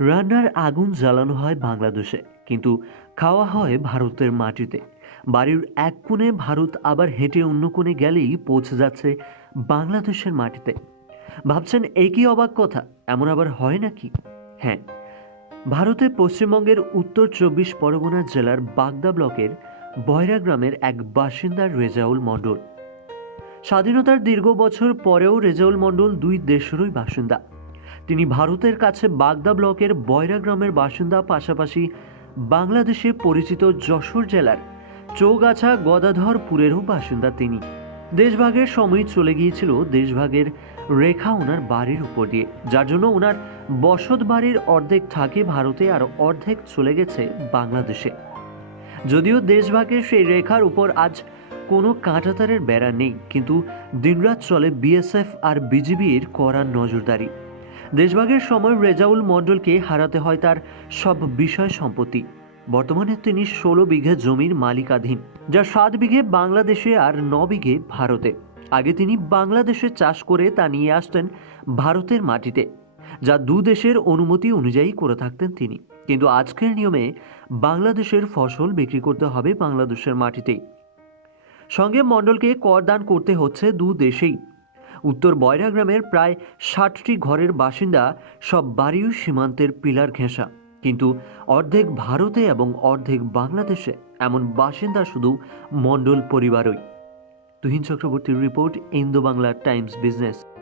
রান্নার আগুন জ্বালানো হয় বাংলাদেশে, কিন্তু খাওয়া হয় ভারতের মাটিতে। বাড়ির এক কোণে ভারত আবার হেঁটে অন্য কোণে গেলেই পৌঁছে যাচ্ছে বাংলাদেশের মাটিতে। ভাবছেন কি অবাক কথা? এমন আবার হয় নাকি? হ্যাঁ ভারতের পশ্চিমবঙ্গের উত্তর চব্বিশ পরগনা জেলার বাগদা ব্লকের বয়রা গ্রামের এক বাসিন্দা রেজাউল মণ্ডল। স্বাধীনতার দীর্ঘ বছর পরেও রেজাউল মণ্ডল দুই দেশেরই বাসিন্দা। তিনি ভারতের কাছে বাগদা ব্লকের বয়রা গ্রামের বাসিন্দা, পাশাপাশি বাংলাদেশে পরিচিত যশোর জেলার চৌগাছা গদাধরপুরেরও বাসিন্দা তিনি। দেশভাগের সময় চলে গিয়েছিল দেশভাগের রেখা ওনার বাড়ির উপর দিয়ে, যার জন্য ওনার বসত বাড়ির অর্ধেক থাকে ভারতে আর অর্ধেক চলে গেছে বাংলাদেশে। যদিও দেশভাগের সেই রেখার উপর আজ কোনো কাঁটাতারের বেড়া নেই, কিন্তু দিনরাত চলে বিএসএফ আর বিজিবির কড়া নজরদারি। দেশভাগের সময় রেজাউল মণ্ডলকে হারাতে হয় তার সব বিষয় সম্পত্তি। বর্তমানে তিনি ষোলো বিঘে জমির মালিকাধীন, যা সাত বিঘে বাংলাদেশে আর ন বিঘে ভারতে। আগে তিনি বাংলাদেশে চাষ করে তা নিয়ে আসতেন ভারতের মাটিতে, যা দু দেশের অনুমতি অনুযায়ী করে থাকতেন তিনি। কিন্তু আজকের নিয়মে বাংলাদেশের ফসল বিক্রি করতে হবে বাংলাদেশের মাটিতেই। সঙ্গে মণ্ডলকে করদান করতে হচ্ছে দু দেশেই। উত্তর বয়রা গ্রামের প্রায় ষাটটি ঘরের বাসিন্দা সব বাড়িও সীমান্তের পিলার ঘেঁষা। কিন্তু অর্ধেক ভারতে এবং অর্ধেক বাংলাদেশে এমন বাসিন্দা শুধু মণ্ডল পরিবারই। তুহিন চক্রবর্তীর report Indo Bangla times business.